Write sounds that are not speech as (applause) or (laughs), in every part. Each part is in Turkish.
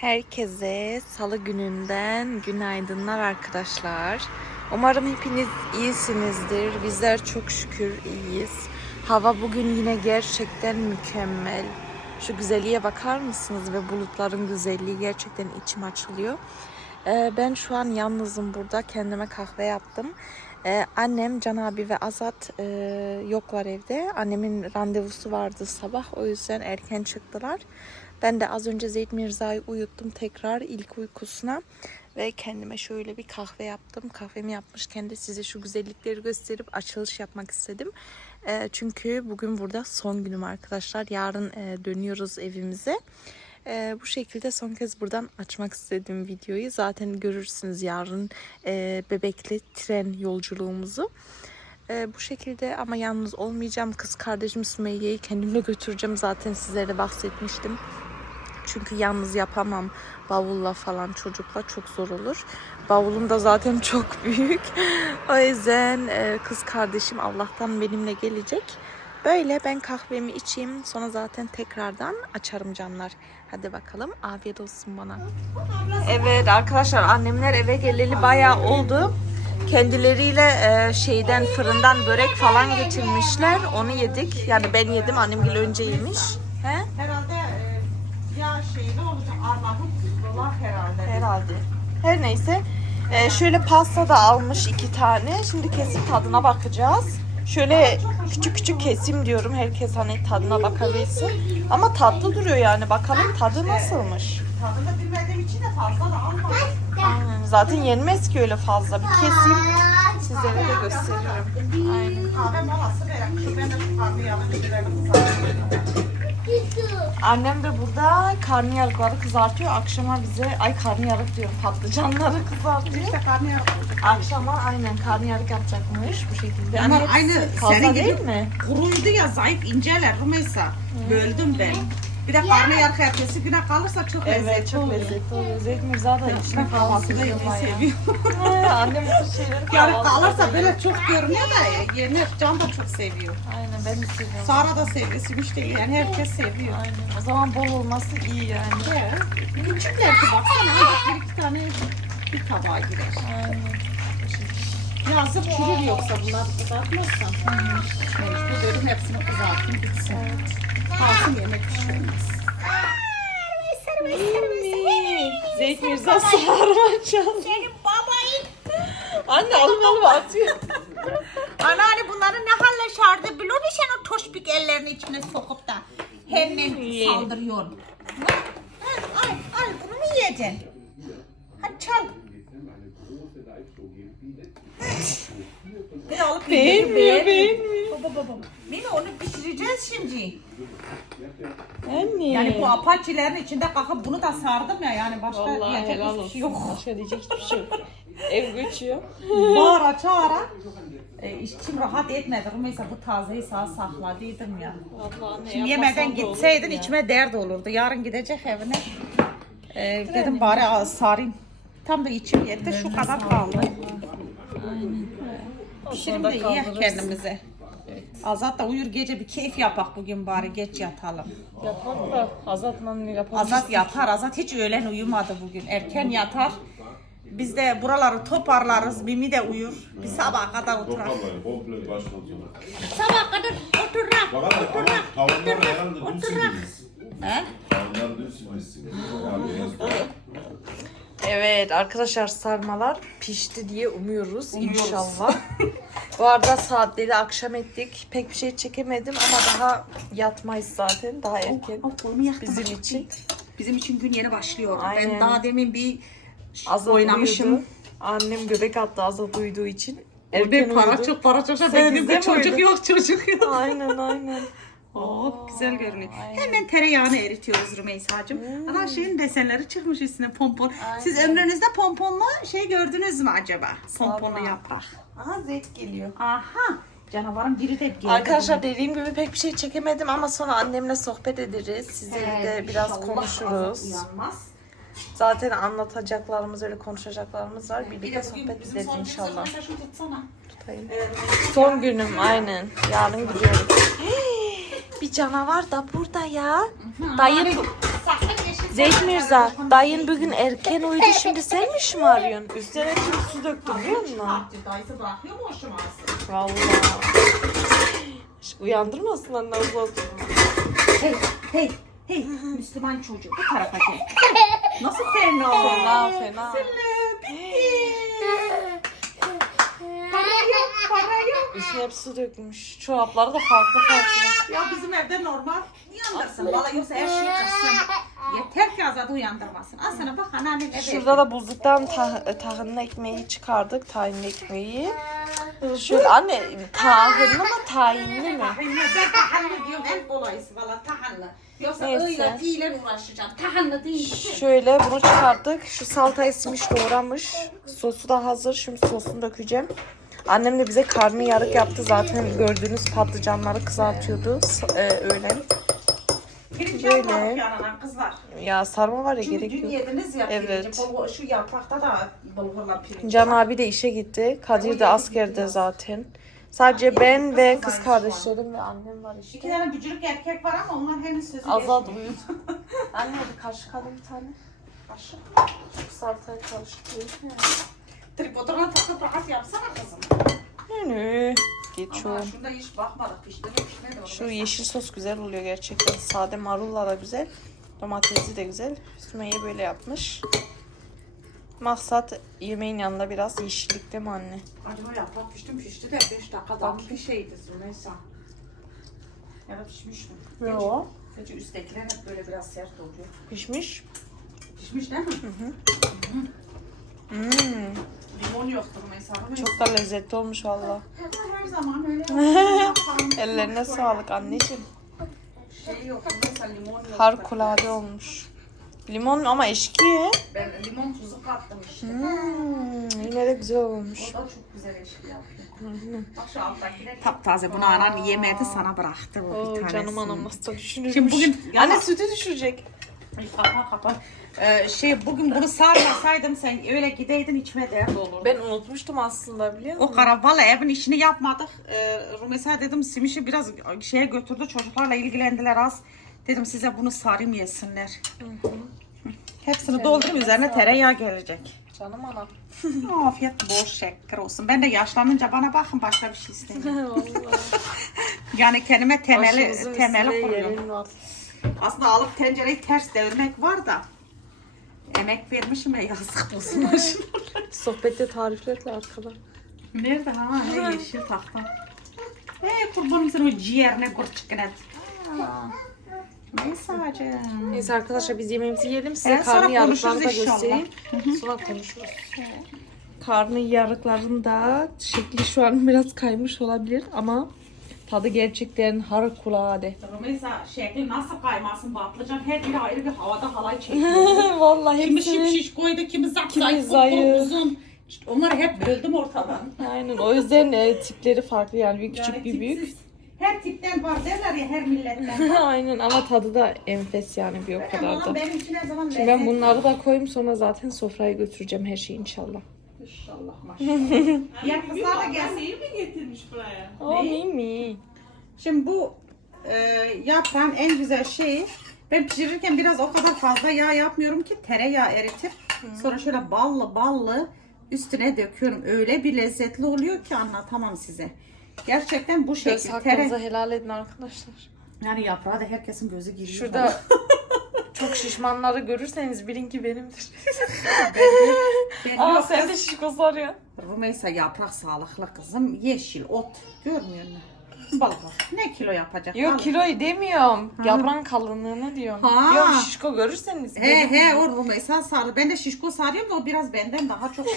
Herkese salı gününden günaydınlar arkadaşlar. Umarım hepiniz iyisinizdir. Bizler çok şükür iyiyiz. Hava bugün yine gerçekten mükemmel. Şu güzelliğe bakar mısınız ve bulutların güzelliği gerçekten içim açılıyor. Ee, ben şu an yalnızım burada. Kendime kahve yaptım. Ee, annem, Can abi ve Azat e, yoklar evde. Annemin randevusu vardı sabah. O yüzden erken çıktılar. Ben de az önce Zeyd Mirza'yı uyuttum tekrar ilk uykusuna. Ve kendime şöyle bir kahve yaptım. Kahvemi yapmışken de size şu güzellikleri gösterip açılış yapmak istedim. Ee, çünkü bugün burada son günüm arkadaşlar. Yarın e, dönüyoruz evimize. Ee, bu şekilde son kez buradan açmak istedim videoyu. Zaten görürsünüz yarın e, bebekli tren yolculuğumuzu. Ee, bu şekilde ama yalnız olmayacağım. Kız kardeşim Sümeyye'yi kendimle götüreceğim. Zaten sizlere bahsetmiştim. Çünkü yalnız yapamam bavulla falan çocukla çok zor olur. Bavulum da zaten (laughs) çok büyük. o yüzden e, kız kardeşim Allah'tan benimle gelecek. Böyle ben kahvemi içeyim sonra zaten tekrardan açarım canlar. Hadi bakalım afiyet olsun bana. Evet arkadaşlar annemler eve geleli bayağı oldu. Kendileriyle e, şeyden fırından börek falan getirmişler. Onu yedik. Yani ben yedim annemgil önce yemiş. He? Herhalde e, ya şey ne olacak Arnavut dolar herhalde. Herhalde. Her neyse. Ee, şöyle pasta da almış iki tane. Şimdi kesim tadına bakacağız. Şöyle küçük küçük kesim diyorum. Herkes hani tadına bakabilsin. Ama tatlı duruyor yani. Bakalım tadı nasılmış. Tadını bilmediğim için de fazla da almadım. Aynen. Zaten yenmez ki öyle fazla. Bir keseyim. Sizlere de gösteririm. Aynen. Kahve molası verelim. Şu ben de şu kahveyi alıp gidelim. Annem de burada karnıyarıkları kızartıyor. Akşama bize, ay karnıyarık diyorum patlıcanları kızartıyor. İşte karnıyarık olacak. Akşama aynen karnıyarık yapacakmış bu şekilde. Ama hepsi aynı senin gibi değil mi? kuruydu ya zayıf inceler Rümeysa. Böldüm ben. Bir de karnıyarık ertesi güne kalırsa çok Evet lezzetli çok oluyor. lezzetli oluyor. Zeyt Mirza da içine kahvaltıda seviyorum. (laughs) He, Annem bu şeyleri (laughs) Yani kahvaltıda kalırsa seviyor. böyle çok görünüyor da yenir. Can da çok seviyor. Aynen ben de seviyorum. Sara da seviyor, Sümüş değil. Yani herkes seviyor. Aynen. O zaman bol olması iyi yani. Ya, Küçükler ki baksana bir iki tane bir tabağa girer. Aynen. Yazık çürür yoksa bunlar kızartmazsan. Ben işte dedim hepsini kızartayım bitsin. Kalsın yemek pişirmez. Zeyt Mirza sarma çaldı. Senin babayın. Anne alıp alıp atıyor. Anneanne bunları ne halle şardı biliyor musun sen o toşbik ellerini içine sokup da hemen saldırıyorsun. Ha, Al, al bunu mu yiyeceksin? Hadi çal. Beğenmiyor beğenmiyor. Baba baba. Mimi onu pişireceğiz şimdi. Anne. Yani bu apaçilerin içinde kalkıp bunu da sardım ya yani başka Vallahi diyecek helal hiçbir olsun. şey yok. Başka diyecek hiçbir şey yok. Ev geçiyor. Bağıra çağıra. E, içim rahat etmedi. Mesela bu tazeyi sağ sakladıydım ya. Vallahi ne Şimdi yapmasam yemeden da olur gitseydin ya. içime dert olurdu. Yarın gidecek evine. Ee, dedim bari al, sarayım. Tam da içim yetti. Şu kadar kaldı. Pişirim de iyi kendimize. Azat da uyur gece bir keyif yapak bugün bari geç yatalım. Yapalım da Azat'la ne yapalım? Azat yatar. Azat hiç öğlen uyumadı bugün. Erken yatar. Biz de buraları toparlarız. Mimi de uyur. Bir sabaha kadar oturar. Komple. Sabaha kadar oturar. Fakat ama tavuklar herhalde dün sildiniz. He? Tavuklar dün silmişsiniz. Yani yazık. Evet arkadaşlar sarmalar pişti diye umuyoruz, inşallah. Bu arada saatleri akşam ettik. Pek bir şey çekemedim ama daha yatmayız zaten. Daha erken Of, kolumu yaktım. bizim için. Bizim için gün yeni başlıyor. Aynen. Ben daha demin bir Azat oynamışım. uyudu. Annem göbek attı Azat uyuduğu için. Erken para uyudu. çok para çok. Sen Ben bizde bizde mi çocuk uyudun? yok çocuk yok. Aynen aynen. (laughs) Oh güzel görünüyor. aynen. Hemen tereyağını eritiyoruz Rümeysa'cığım. Ana şeyin desenleri çıkmış üstüne pompon. Siz ömrünüzde pomponlu şey gördünüz mü acaba? Pomponlu yaprak. Aha zeyt geliyor. Aha. Canavarın biri de geldi. Arkadaşlar dediğim gibi pek bir şey çekemedim ama sonra annemle sohbet ederiz. Sizleri de Evet, biraz konuşuruz. Uyanmaz. Zaten anlatacaklarımız, öyle konuşacaklarımız var. Bir Birlikte de bugün sohbet bizim ederiz inşallah. Tutayım. Son günüm aynen. Yarın gidiyorum. Bir canavar da burada ya. Dayı, Zeyd Mirza, dayın bugün erken uyudu şimdi sen mi şımarıyorsun? Üstüne tüm su döktüm biliyor musun? Dayısı bırakıyor mu o şımarsı? Vallahi. Uyandırmasın anne uzat. Hey, hey, hey. Müslüman çocuk bu tarafa gel. Nasıl fena? Fena fena. Para yok, para yok. Üstüne hep su dökmüş. Çorapları da farklı farklı. Ya bizim evde normal uyandırsın. Valla yoksa her şey kızsın. Yeter ki Azad'ı uyandırmasın. Al sana bak anneannem eve. Şurada da buzluktan tah tahinli ekmeği çıkardık. Tahinli ekmeği. Şöyle anne tahinli mi tahinli mi? Tahanlı, ben tahanlı diyorum en kolayısı valla tahanlı. Yoksa Neyse. öyle değil uğraşacağım. Tahanlı değil. Şöyle bunu çıkarttık. Şu salatayı simiş doğramış. Sosu da hazır. Şimdi sosunu dökeceğim. Annem de bize karnı yarık yaptı. Zaten gördüğünüz patlıcanları kızartıyordu e, öğlen. Pirinç yapmadık yanına kızlar. Ya sarma var ya Çünkü gerek dün yok. yediniz ya Evet. Bulgur- Şu yaprakta da bulgurla pirinç. Can abi de işe gitti. Kadir de askerde zaten. Sadece ben ve kız kardeşlerim ve annem var İki işte. tane bücürük erkek var ama onlar henüz sözü Azat geçmiyor. uyudu. (laughs) Anne bir kaşık alayım bir tane. Kaşık. Şu salatayı karıştırayım. Tripoduna takıp rahat yapsana kızım. Ne ne? Geç o. Ama şunda hiç bakmadık pişti mi pişmedi mi? Şu yeşil sos güzel oluyor gerçekten. Sade marulla da güzel. Domatesi de güzel. Sümeyye böyle yapmış. Maksat yemeğin yanında biraz yeşillik değil mi anne? Acaba yaprak pişti mi pişti de 5 dakikada mı bir şeydi Zümeysa. Ya da pişmiş mi? Yok. Sadece üsttekiler hep böyle biraz sert oluyor. Pişmiş. Pişmiş değil mi? Hmm, Limon yoktur. Rümeysa. çok da lezzetli olmuş valla. Her zaman öyle. (laughs) Ellerine sağlık anneciğim. Şey yok limon yok. Harikulade olmuş. Limon ama eşki. Ben limon tuzu kattım işte. Hmm, yine de güzel olmuş. O da çok güzel eşki yapıyor. Bak şu alttakiler taptaze. Bunu anan yemedi sana bıraktı bir Oo, tanesi. canım anam nasıl düşünürmüş. Şimdi bugün- Anne sütü düşürecek. Ay, Kapa kapa. Ee, şey bugün bunu sarmasaydım sen öyle gideydin içime dert olurdu. Ben unutmuştum aslında biliyor musun? O karavala evin işini yapmadık. Ee, Rumeysa dedim Simiş'i biraz şeye götürdü. Çocuklarla ilgilendiler az. Dedim size bunu sarayım yesinler. Hepsini doldurayım üzerine tereyağı gelecek. Canım anam. (laughs) Afiyet bol şeker olsun. Ben de yaşlanınca bana bakın başka bir şey istemiyorum. (laughs) Vallahi. (laughs) Yani kendime temeli Başımızın temeli var. Aslında alıp tencereyi ters devirmek var da. Emek vermişim ya yazık olsun. (laughs) Sohbette tariflerle arkada. Nerede ha? Ne yeşil tahta. Hey kurbanım sen o ciğerine kurçuknet. Neyse hacım. Neyse arkadaşlar biz yemeğimizi yiyelim. Size Evet, sonra karnı yarıklarını da konuşuruz inşallah. göstereyim. Sonra konuşuruz. Karnı yarıkların da şekli şu an biraz kaymış olabilir ama tadı gerçekten harikulade. (laughs) Mesela şekli nasıl kaymasın patlıcan her biri ayrı bir havada halay (laughs) çekiyor. Vallahi kimi hepsinin... şiş koydu kimi zak Kimi zayıf uzun. İşte onları hep böldüm ortadan. Aynen o yüzden e, tipleri farklı yani bir küçük Yani bir büyük. tipsiz. Her tipten var derler ya her milletten. (laughs) Aynen ama tadı da enfes yani bir o kadar da. Şimdi ben bunları da koyayım sonra zaten sofraya götüreceğim her şeyi inşallah. İnşallah maşallah. Diğer kızlar da gelsin. mi getirmiş buraya? O mimi. Şimdi bu e, yaprağın en güzel şeyi ben pişirirken biraz o kadar fazla yağ yapmıyorum ki tereyağı eritip sonra şöyle ballı ballı üstüne döküyorum. Öyle bir lezzetli oluyor ki anlatamam size. Gerçekten bu Göz şekil hakkınızı tere helal edin arkadaşlar. yani yaprağa da herkesin gözü giriyor. Şurada (laughs) çok şişmanları görürseniz bilin ki benimdir. (laughs) Aa yok sen de kız. şişko sarıyor. Rumeysa yaprak sağlıklı kızım. Yeşil ot. Görmüyor musun? Balık. Ne kilo yapacak? Yok Balık. kiloyu demiyorum. Yaprağın kalınlığını diyorum. Ha. Diyorum şişko görürseniz. He he o Rumeysa sarı. Ben de şişko sarıyorum da o biraz benden daha çok. (laughs) (laughs)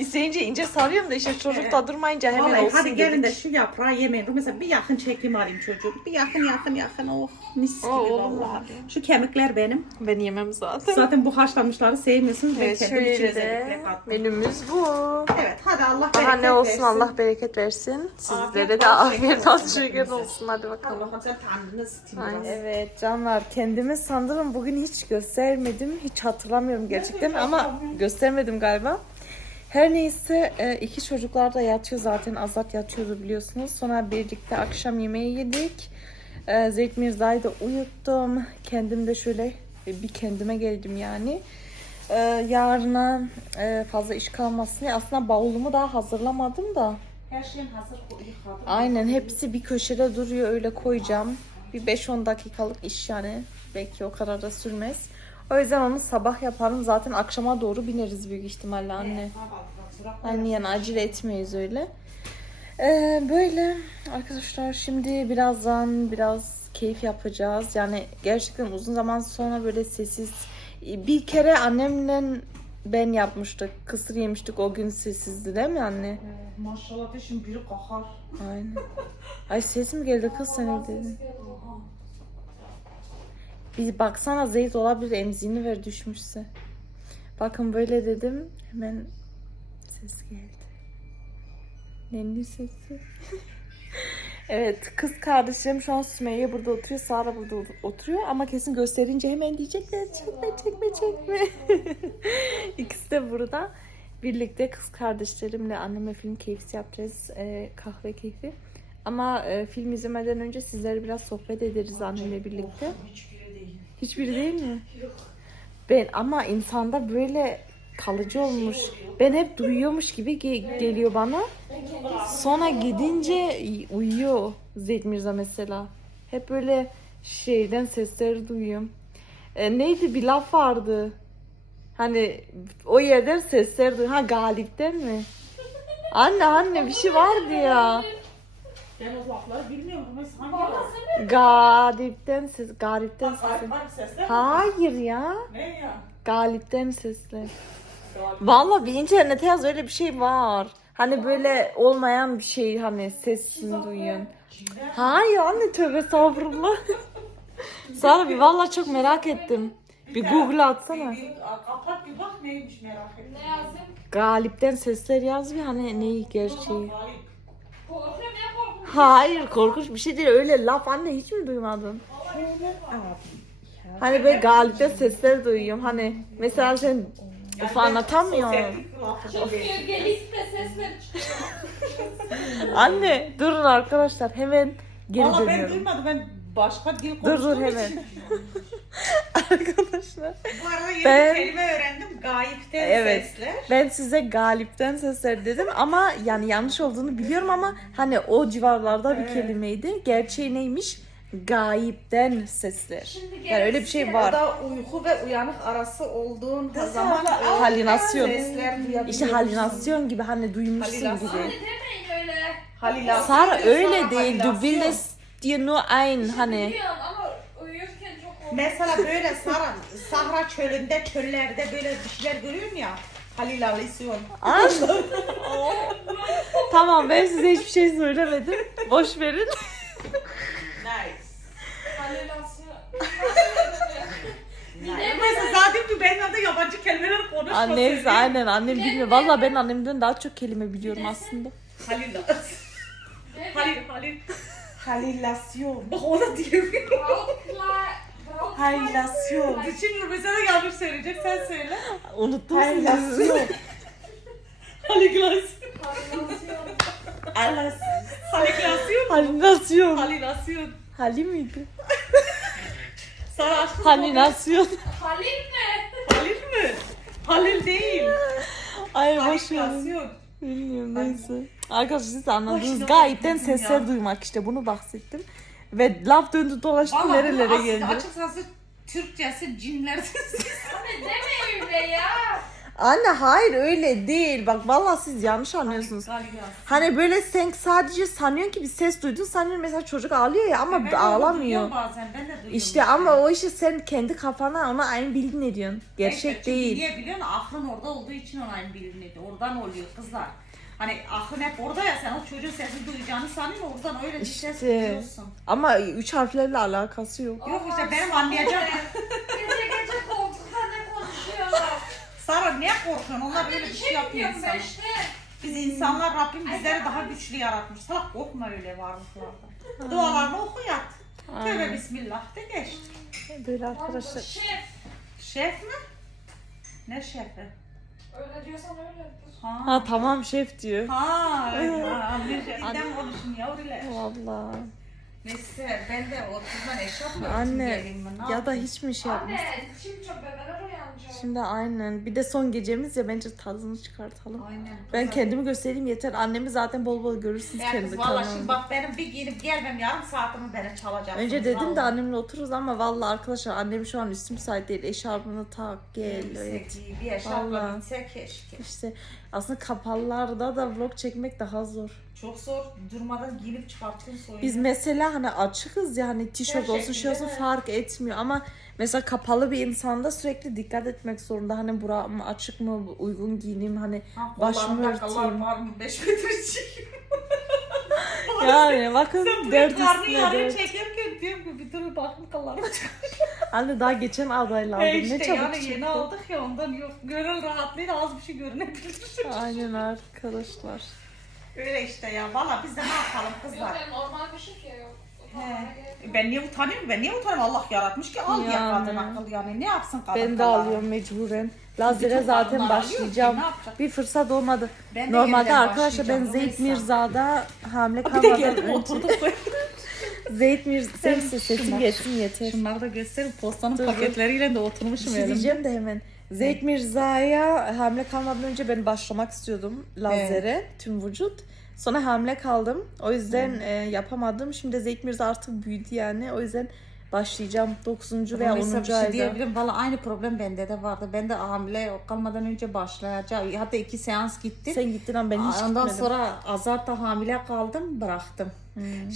İsteyince ince sarıyorum da işte çocuk da durmayınca hemen Vallahi olsun hadi gelin de dedik. şu yaprağı yemeyin. Mesela bir yakın çekim alayım çocuğum. Bir yakın yakın yakın. Oh mis gibi Oo, vallahi. Şu kemikler benim. Ben yemem zaten. Zaten bu haşlanmışları sevmiyorsunuz. Ben Evet kendim için özellikle kattım. menümüz bu. Evet hadi Allah Daha bereket ne olsun versin. Allah bereket versin. Sizlere de bol afiyet şeker olsun olsun şeker hepimize. olsun. Hadi Hadi bakalım. bakalım sen tanrını ısıtayım Aynen. biraz. Evet canlar kendimi sanırım bugün hiç göstermedim. Hiç hatırlamıyorum gerçekten ama göstermedim galiba. Her neyse e, iki çocuklar da yatıyor zaten. Azat yatıyordu biliyorsunuz. Sonra birlikte akşam yemeği yedik. Ee, Zeyt Mirza'yı da uyuttum. Kendim de şöyle e, bir kendime geldim yani. Yarına e, fazla iş kalmasın diye aslında bavulumu daha hazırlamadım da. Her şeyin hazır yıkadım. Aynen hepsi bir köşede duruyor öyle koyacağım. Bir 5-10 dakikalık iş yani. Belki o kadar da sürmez. O yüzden onu sabah yaparım. Zaten akşama doğru bineriz büyük ihtimalle anne. Hani yani acele etmeyiz öyle. Ee, böyle arkadaşlar şimdi birazdan biraz keyif yapacağız. Yani gerçekten uzun zaman sonra böyle sessiz. Bir kere annemle ben yapmıştık. Kısır yemiştik o gün sessizdi değil mi anne? Maşallah de şimdi biri kakar. Aynen. Ay ses mi geldi kız sen dedin. Bir baksana zeyt olabilir emziğini ver düşmüşse. Bakın böyle dedim hemen ses geldi. Nenni sesi. (laughs) evet kız kardeşlerim şu an Sümeyye burada oturuyor. Sara burada oturuyor ama kesin gösterince hemen diyecekler çekme çekme çekme. (laughs) İkisi de burada. Birlikte kız kardeşlerimle anneme film keyfi yapacağız. Ee, kahve keyfi. Ama e, film izlemeden önce sizlere biraz sohbet ederiz annemle birlikte. Değil. Hiçbiri değil mi? Ben ama insanda böyle kalıcı olmuş. Ben hep duyuyormuş gibi ge- geliyor bana. Sonra gidince uyuyor Zeyd Mirza mesela. Hep böyle şeyden sesleri duyuyorum. E, neydi bir laf vardı. Hani o yerden sesler duyuyor. Ha Galip'ten mi? Anne anne bir şey vardı ya. Ben o lafları bilmiyorum. Mesela hangi laf? Galip'ten ses, Galip'ten ses. Garip garip sesler. Hayır ya. Ne ya? Galip'ten sesler. Vallahi bir internete yaz öyle bir şey var. Hani böyle olmayan bir şey hani sesini duyuyorsun. Hayır anne tövbe estağfurullah. (laughs) Sonra bir vallahi çok merak ettim. Bir Google atsana. Bir, kapat bir bak neymiş merak ettim. Ne yazayım? Galip'ten sesler yaz bir hani neyi gerçeği. Galip. Hayır korkunç bir şey değil öyle laf anne hiç mi duymadın? Hani böyle Galip'ten sesler duyuyorum hani mesela sen Of anlatamıyorum. De çıkıyor. Anne durun arkadaşlar hemen geri Valla ben dönüyorum. duymadım. Ben başka dil Dur konuştuğum hemen. için. (laughs) arkadaşlar. Bu arada yeni Ben- bir kelime öğrendim. Gayipten Evet. sesler. Ben size galipten sesler dedim ama yani yanlış olduğunu biliyorum ama hani o civarlarda bir kelimeydi. Gerçeği neymiş? Gayipten sesler. Şimdi Yani öyle bir şey O var. da uyku ve uyanık arası olduğun zaman sesler duyabiliyorsun. İşte halinasyon gibi hani duymuşsun Halinasyon. gibi. Halilasyon. Sara öyle değil. Du. Dir nur ein hani. Biliyorum ama uyurken çok korkuyorum. Mesela (laughs) böyle Sara, Sahra çölünde, çöllerde böyle bir şeyler görüyorsun ya. Halilasyon. Ay. (laughs) (laughs) tamam ben size hiçbir şey söylemedim. Boş verin. Nice. Halilasyon. Mesela zaten ki ben de yabancı kelimeler konuşmasın. Annem aynen annem bilmiyor. Valla ben annemden daha çok kelime biliyorum aslında. Halil. Halil, Halil. Halilasyon. Bak o da diyemiyorum. Halilasyon. Şimdi mesela yanlış söyleyecek sen söyle. Unuttum Halilasyon. Halilasyon. Halilasyon. Halilasyon. Halilasyon. Halilasyon. Hali miydi? Sana aşkım. Halilasyon. Halil mi? Halil mi? Halil değil. Ay boş verin. Halilasyon. Bilmiyorum neyse. Arkadaşlar siz anladınız. Gayipten okudum ya. sesler duymak işte bunu bahsettim. Ve laf döndü dolaştı Vallahi nerelere bu aslında geldi. açıkçası Türkçesi cinlerden Anne deme öyle ya. Anne hayır öyle değil. Bak vallahi siz yanlış anlıyorsunuz. Hani böyle sen sadece sanıyorsun ki bir ses duydun. Sanıyorsun mesela çocuk ağlıyor ya ama Ben de ağlamıyor. duyuyorum Bazen ben de duyuyorum. İşte ama o işi sen kendi kafana ona aynı bildin ediyorsun. Gerçek Evet, çünkü değil. Niye biliyor musun? Aklın orada olduğu için ona aynı bilinmedi. Oradan oluyor kızlar. Hani aklın hep orada ya sen o çocuğun sesini duyacağını sanıyorsun oradan öyle bir ses İşte. duyuyorsun. Ama üç harflerle alakası yok. Yok işte benim anlayacağım. (laughs) Gece gece koltukta ne konuşuyorlar? Sara niye korkuyorsun? Onlar öyle bir şey insan. ben işte. Biz insanlar Rabbim bizleri daha güçlü yaratmış. Salak korkma öyle varlıklardan. Dualarını oku yat. Tövbe bismillah de geç. Böyle arkadaşlar. Şef. Şef mi? Ne şefi? Öyle diyorsan öyledir. Ha. Ha tamam şef diyor. Ha, öyle. (laughs) İden konuşun yavrular. Valla. Neyse ben de oturma eşya mı Anne ya da hiç mi şey yapmış? Anne şimdi çok bebeler uyanacak. Şimdi aynen. Bir de son gecemiz ya bence tadını çıkartalım. Aynen. Ben kendimi göstereyim yeter. Annemi zaten bol bol görürsünüz Ya kendi valla şimdi bak benim bir giyinip gelmem yarım saatimi beni çalacak. Önce dedim de annemle otururuz ama vallahi arkadaşlar annem şu an üstü müsait değil. Eşarbını tak gel. Evet. Bir eşarpla Vallahi. bitse keşke. İşte aslında kapalılarda da vlog çekmek daha zor. Çok zor durmadan giyinip çıkartıyorsun soyunu. Biz mesela hani açıkız ya hani tişört Her olsun şey olsun fark etmiyor ama mesela kapalı bir insanda sürekli dikkat etmek zorunda. Hani buram açık mı uygun giyineyim hani Ha, başımı kollarımda örteyim. var mı 5 metre çekiyor. (laughs) Yani bakın dört Karnı üstüne yarı dört. çekerken diyorum ki bir dur bakın kallarıma (laughs) Anne daha geçen adayla He aldım. işte ne çabuk yani çıktı. yeni aldık ya ondan yok. Gönül rahatlığıyla az bir şey görünebilir. Aynen arkadaşlar. Öyle işte ya. Valla biz de ne yapalım Yok kızlar. yani normal bir şey ki yok. Utanmaya gerek yok. Ben niye utanıyorum? Ben niye utanıyorum? Allah yaratmış ki al ya Yani. kadın akıl yani. Ne yapsın kadın? Ben de kadın? alıyorum mecburen. Lazere Bütün zaten kadınlar alıyor ki, başlayacağım. ne yapacak? Bir fırsat olmadı. Ben de Normalde yeniden arkadaşlar ben başlayacağım, Zeyt Rümeysa. Mirza'da hamile Bir de kalmadan geldim önce... oturduk. (laughs) Zeyt Mirza... Sen sesim şunlar- geçsin yeter. Şunları da göstereyim. Postanın Dur, dur. paketleriyle de Bir oturmuşum şey elimde. diyeceğim de hemen. Zeyt Mirza'ya hamile kalmadan önce ben başlamak istiyordum lazere tüm vücut. Sonra hamile kaldım. O yüzden e, yapamadım. Şimdi Zeyt Mirza artık büyüdü yani. O yüzden başlayacağım 9. veya 10. Mesela bir şey ayda. diyebilirim. Valla aynı problem bende de vardı. Ben de hamile kalmadan önce başlayacağım. Hatta iki seans gittim. Sen gittin ama ben hiç Ondan gitmedim. sonra azarta hamile kaldım bıraktım.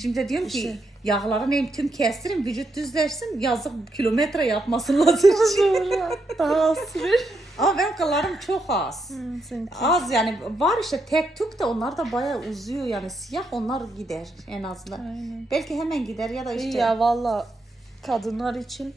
Şimdi de diyorum ki İşte. yağları neyim tüm kestirin vücut düzleşsin yazık kilometre yapmasın lazım. (laughs) Daha az sürür. Ama benim kıllarım çok az. Seninki. Az yani var işte tek tük de onlar da bayağı uzuyor yani siyah onlar gider en azından. Aynen. Belki hemen gider ya da işte. İyi ya valla kadınlar için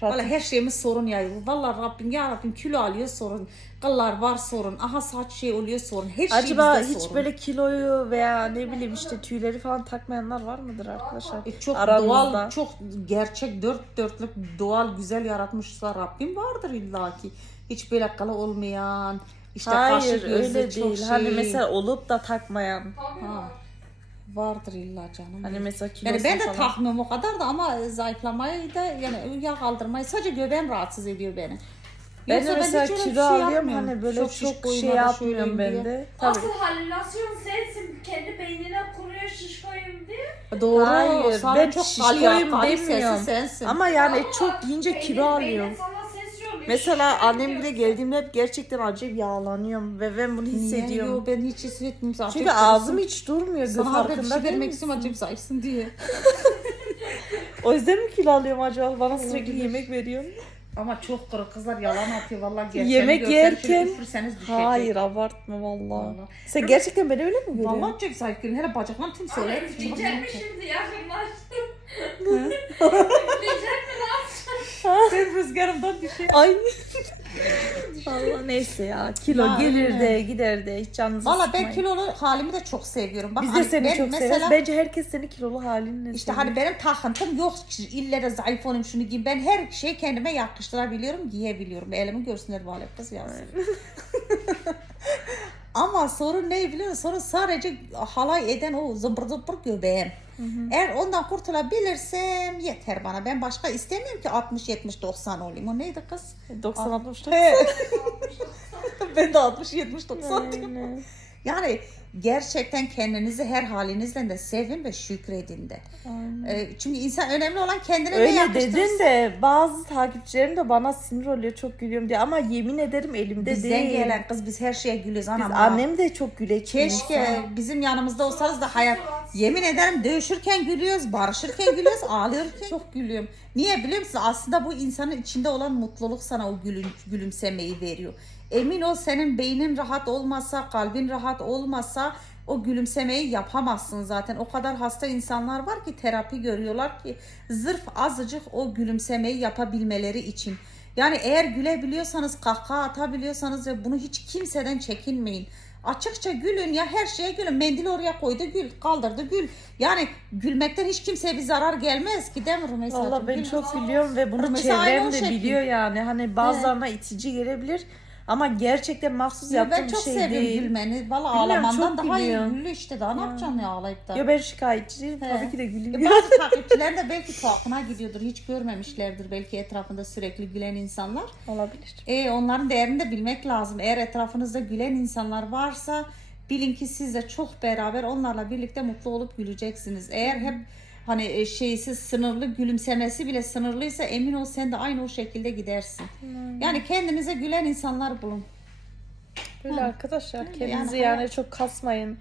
pratik. Valla her şeyimiz sorun ya. Valla Rabbim ya Rabbim kilo alıyor sorun. Kıllar var sorun. Aha saç şey oluyor sorun. Her şey Acaba bizde hiç sorun. böyle kiloyu veya ne bileyim işte tüyleri falan takmayanlar var mıdır arkadaşlar? E, çok Aranızda. doğal, çok gerçek dört dörtlük doğal güzel yaratmışsa Rabbim vardır illaki. Hiç böyle kala olmayan, işte Hayır kaşı gözü öyle çok değil. şey. Hani mesela olup da takmayan. Ha. Var. vardır illa canım. Hani mesela kilosu yani ben de falan. takmıyorum o kadar da ama zayıflamayı da yani yağ kaldırmayı sadece göbeğim rahatsız ediyor beni. Ben Yoksa de mesela bir kilo şey alıyorum hani böyle çok, şişkoyum şey yapmıyorum ben de. Tabii. Asıl halüsinasyon sensin. Kendi beynine kuruyor şişkoyum diye. Doğru. Hayır, sana ben çok şişkoyum demiyorum. sensin. Ama yani Ama çok yiyince kilo alıyorum. Mesela annemle diyorsun. geldiğimde hep gerçekten acayip yağlanıyorum ve ben bunu Niye? hissediyorum. Yo, ben hiç hissetmiyorum. Zaten Çünkü ağzım hiç durmuyor. Sana da bir şey vermek istiyorum acayip zayıfsın diye. (laughs) O yüzden mi kilo alıyorum acaba? Bana sürekli yemek veriyorsun. Ama çok kuru kızlar yalan atıyor vallahi. gerçeğini Yemek yerken-. Hayır abartma vallahi. Vallahi. Sen gerçekten beni öyle mi görüyorsun? Vallahi çok zayıf görünüyor. Hele bacaklarım tüm üfleyecek mi şimdi yakınlaştı? Üfleyecek (laughs) mi ne yapacak? Ben rüzgarımdan bir şey. Ay. Valla neyse ya. Kilo Ya, gelir de gider de hiç canınızı Valla sıkmayın. ben kilolu halimi de çok seviyorum. Bak, Biz de hani seni ben çok mesela, severiz. Bence herkes seni kilolu halinle İşte hani benim takıntım yok. İlle de zayıf olayım şunu giyeyim. Ben her şeyi kendime yakıştırabiliyorum, giyebiliyorum. Elimi görsünler bu kız yazsın. (laughs) Ama sorun ne biliyor musun? Sorun sadece halay eden o zımbır zımbır göbeğim. Eğer ondan kurtulabilirsem yeter bana. Ben başka istemiyorum ki 60, 70, 90 olayım. O neydi kız? 90 60 He. (laughs) ben de 60, 70, 90 diyorum. Yani gerçekten kendinizi her halinizle de sevin ve şükredin de. Ee, çünkü insan önemli olan kendine ne Öyle yakıştırırsa. dedin de bazı takipçilerim de bana sinir oluyor çok gülüyorum diye ama yemin ederim elimde Bizden değil. gelen kız biz her şeye gülüyoruz Biz anam. annem de çok güleç Keşke insan. bizim yanımızda olsanız da hayat yemin ederim dövüşürken gülüyoruz, barışırken gülüyoruz, (laughs) ağlıyorken çok gülüyorum. Niye biliyor musun? Aslında bu insanın içinde olan mutluluk sana o gülüm, gülümsemeyi veriyor. Emin ol senin beynin rahat olmasa, kalbin rahat olmasa o gülümsemeyi yapamazsın zaten. O kadar hasta insanlar var ki terapi görüyorlar ki zırf azıcık o gülümsemeyi yapabilmeleri için. Yani eğer gülebiliyorsanız, kahkaha atabiliyorsanız ve bunu hiç kimseden çekinmeyin. Açıkça gülün ya her şeye gülün. Mendili oraya koydu gül, kaldırdı gül. Yani gülmekten hiç kimseye bir zarar gelmez ki değil mi Rümeysa? Valla ben çok biliyorum ve bunu o çevrem de şekil. biliyor yani. Hani bazılarına itici gelebilir Ama gerçekten mahsus Ya yaptığım ben bir çok şey seviyorum değil. gülmeni. Valla ağlamandan çok daha iyi gülü işte daha ne yapacaksın ya ağlayıp da. Ya ben şikayetçi değilim. He. Tabii ki de E, gülüyorum. Bazı (laughs) takipçiler de belki tuhafına gidiyordur. Hiç görmemişlerdir belki etrafında sürekli gülen insanlar. Olabilir. E, onların değerini de bilmek lazım. Eğer etrafınızda gülen insanlar varsa bilin ki siz de çok beraber onlarla birlikte mutlu olup güleceksiniz. Eğer hep hani e, şeysiz sınırlı gülümsemesi bile sınırlıysa emin ol sen de aynı o şekilde gidersin. Yani kendinize gülen insanlar bulun. Böyle Hı. arkadaşlar kendinizi yani yani, hayat- çok kasmayın.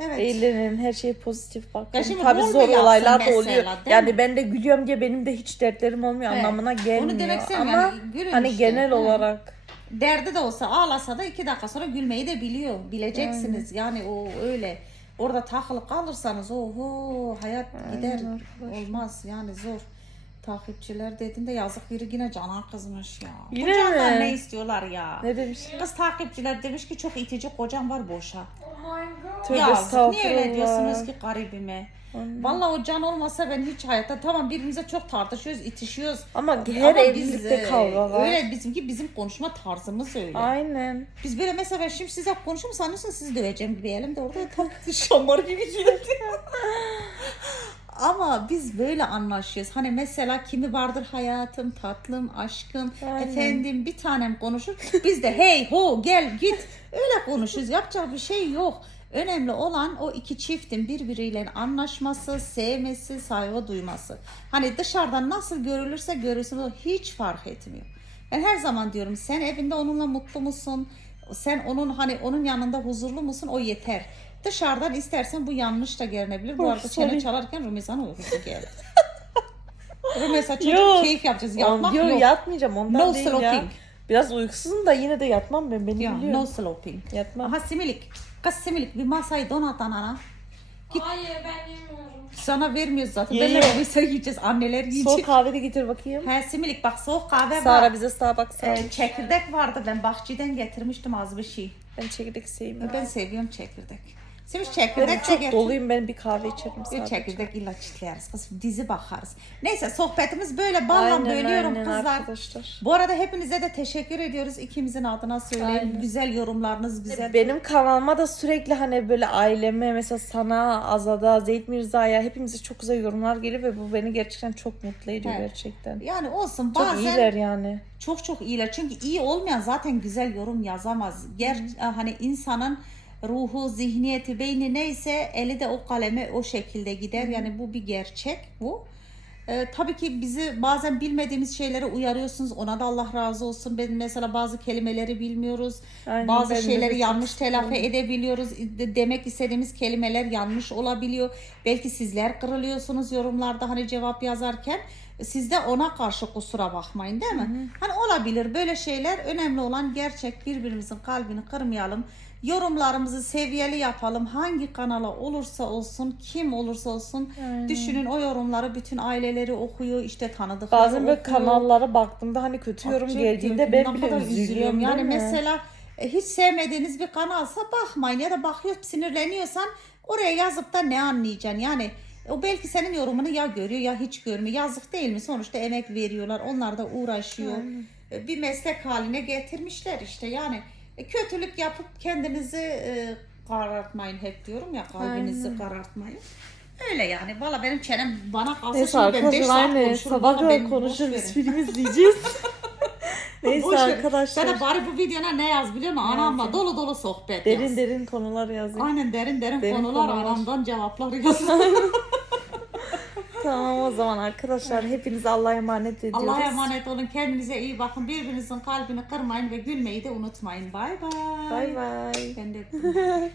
Evet. Eğlenin, her şeye pozitif bakın. Ya şimdi Tabii zor olaylar da mesela, oluyor. değil Yani mi? ben de gülüyorum diye benim de hiç dertlerim olmuyor He. anlamına gelmiyor. Onu demek Ama yani gülün hani işte. genel He. olarak Derdi de olsa ağlasa da iki dakika sonra gülmeyi de biliyor. Bileceksiniz yani o öyle. Orada takılıp kalırsanız oho hayat gider. arkadaşlar. Olmaz yani zor. Takipçiler dediğinde yazık biri yine cana kızmış ya. Yine Kocanlar mi? ne istiyorlar ya? ne demiş? Kız takipçiler demiş ki çok itici kocam var boşa. Oh my god. Tövbe Yazık niye öyle estağfurullah. diyorsunuz ki garibime? Vallahi o can olmasa ben hiç hayatta tamam birbirimize çok tartışıyoruz, itişiyoruz. Ama her biz, evlilikte e, kavga var. Öyle bizimki bizim konuşma tarzımız öyle. Aynen. Biz böyle mesela ben şimdi size konuşurum sanıyorsun sizi döveceğim gibi elimde orada tam (laughs) şamar gibi geldi. (laughs) Ama biz böyle anlaşıyoruz. Hani mesela kimi vardır hayatım, tatlım, aşkım, Aynen. efendim bir tanem konuşur. Biz de hey ho gel git öyle konuşuruz. Yapacak bir şey yok. Önemli olan o iki çiftin birbiriyle anlaşması, sevmesi, saygı duyması. Hani dışarıdan nasıl görülürse görülsün o hiç fark etmiyor. Ben her zaman diyorum sen evinde onunla mutlu musun? Sen onun hani onun yanında huzurlu musun? O yeter. Dışarıdan istersen bu yanlış da görünebilir. Bu arada sorry. çene çalarken Rümeysa'nın uykusu geldi. (laughs) Rümeysa çocuk Yok. keyif yapacağız. Yatmak Yok, yok. yatmayacağım ondan No değil ya. sloping. Biraz uykusuzum da yine de yatmam ben beni Ya, biliyorum. no sloping. Yatmam. Aha similik. Kız similik bir masayı donat anana. Git. Hayır ben yemiyorum. Sana vermiyoruz zaten. Ye, Benle ye. Rümeysa yiyeceğiz. Anneler Soğuk yiyecek. kahve de getir bakayım. He similik bak soğuk kahve Sara var. bize Starbucks almış. Ee, çekirdek vardı ben bahçeden getirmiştim az bir şey. Ben çekirdek sevmiyorum. Ben seviyorum çekirdek. Ben çekirdek de çok doluyum ben bir kahve içerim sadece. çekirdek illa çitleriz kız. Dizi bakarız. Neyse sohbetimiz böyle balla Aynen, bölüyorum aynen kızlar. arkadaşlar. Bu arada hepinize de teşekkür ediyoruz. İkimizin adına söyleyeyim. Aynen. Güzel yorumlarınız güzel. Benim kanalıma da sürekli hani böyle aileme mesela sana, Azada, Zeyt Mirza'ya hepimize çok güzel yorumlar geliyor ve bu beni gerçekten çok mutlu ediyor Evet. gerçekten. Yani olsun Çok bazen iyiler yani. çok çok iyiler. Çünkü iyi olmayan zaten güzel yorum yazamaz. Ger hani insanın ruhu, zihniyeti, beyni neyse eli de o kaleme o şekilde gider. Yani bu bir gerçek bu. Ee, tabii ki bizi bazen bilmediğimiz şeylere uyarıyorsunuz. Ona da Allah razı olsun. Ben mesela bazı kelimeleri bilmiyoruz. Aynen, bazı şeyleri yanlış telafi edebiliyoruz. De- Demek istediğimiz kelimeler yanlış olabiliyor. Belki sizler kırılıyorsunuz yorumlarda hani cevap yazarken. Siz de ona karşı kusura bakmayın değil mi? Hani olabilir böyle şeyler. Önemli olan gerçek birbirimizin kalbini kırmayalım. Yorumlarımızı seviyeli yapalım. Hangi kanala olursa olsun, kim olursa olsun düşünün o yorumları bütün aileleri okuyor, işte tanıdıkları Bazen böyle okuyor. kanallara baktığımda hani kötü yorum Çok geldiğinde ben bile üzülüyorum. Yani mi? mesela e, hiç sevmediğiniz bir kanalsa bakmayın ya da bakıyor sinirleniyorsan oraya yazıp da ne anlayacaksın? Yani o belki senin yorumunu ya görüyor ya hiç görmüyor. Yazık değil mi? Sonuçta emek veriyorlar. Onlar da uğraşıyor. E, Bir meslek haline getirmişler işte. Yani e, kötülük yapıp kendinizi e, karartmayın hep diyorum ya kalbinizi karartmayın. Öyle yani. Valla benim çenem bana kalsa Neyse şimdi ben 5 arkadaşlar saat aynı konuşurum. sabah kadar konuşuruz film izleyeceğiz. (laughs) Neyse Boş arkadaşlar. Sen de bari bu videona ne yaz biliyor musun? Anamla dolu dolu sohbet Derin yaz. derin konular yazayım. Aynen derin derin, Derin konular, konular. anamdan cevaplar yaz. (laughs) Tamam o zaman arkadaşlar hepinize Allah'a emanet ediyoruz. Allah'a emanet olun. Kendinize iyi bakın. Birbirinizin kalbini kırmayın ve gülmeyi de unutmayın. Bay bay. Bay bay. Ben de (laughs)